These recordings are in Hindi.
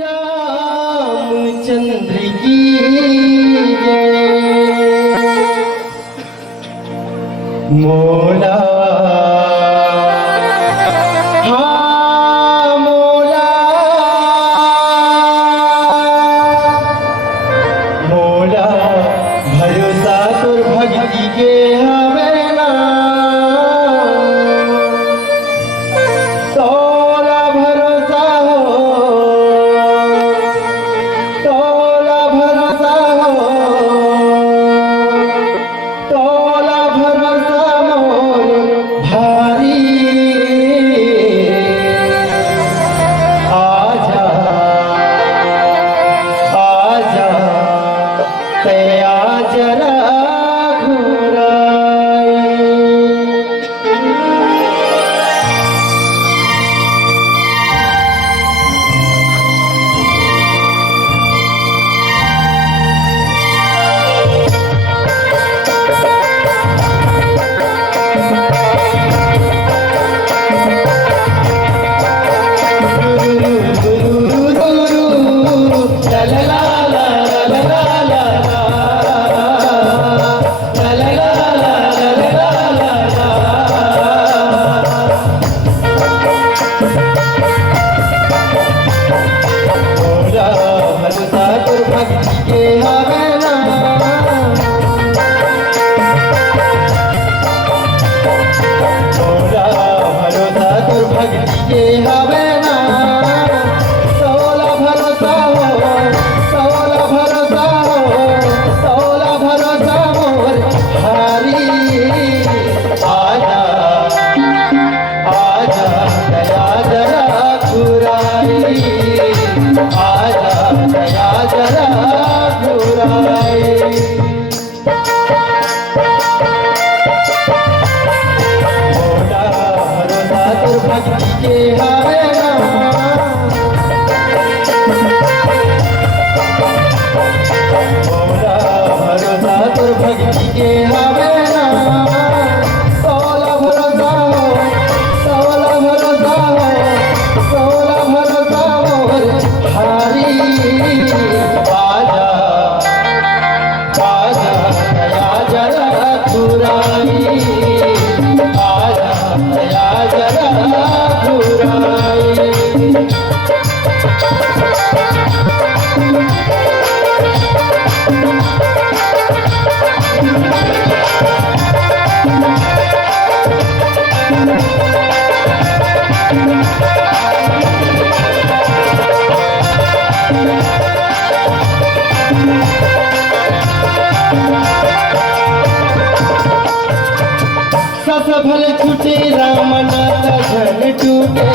रामचंद्र की जय। मोला हाँ मोला, मोला भरोसा तुर भक्ति के हमें ना, तोला भरोसा हो, तोला भरोसा हो, तोला भरोसा मोर भारी। आजा आजा तया जरा भल छूटे राम नाथ धन टूटे,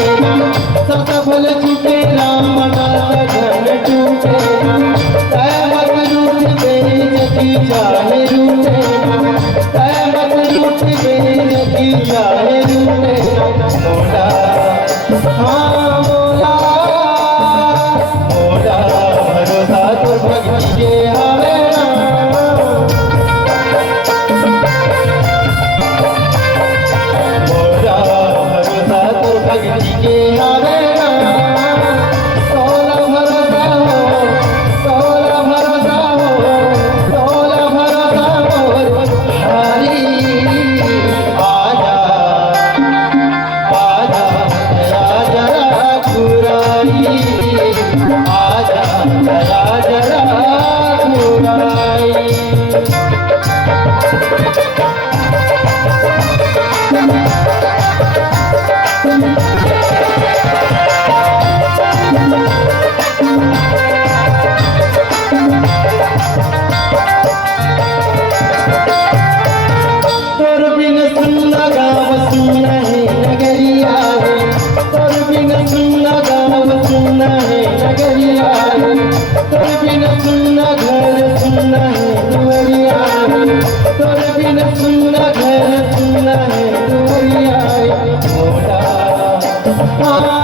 सत भल छूटे राम नाथ धन टूटे, मत रूठ गई जगी चाहे रूठे, मत रूठ गई जगी चाहे रूठे। मोला हाँ मोला, मोला भरोसा तो भक्ति के हवे ना, भक्ति के हवे ना, तोला भरोसा हो, तोला भरोसा हो, तोला भरोसा मोर भारी। आजा आजा दया जरा घुराई, आजा दया जरा घुराई। तोर बिन सुनना गाँव सुनना है नगरिया है, तोर बिन सुनना गाँव सुनना है नगरिया है, तोर बिन सुनना घर सुनना है दुआरिया है, तोर बिन सुनना घर सुनना है दुआरिया है। मोला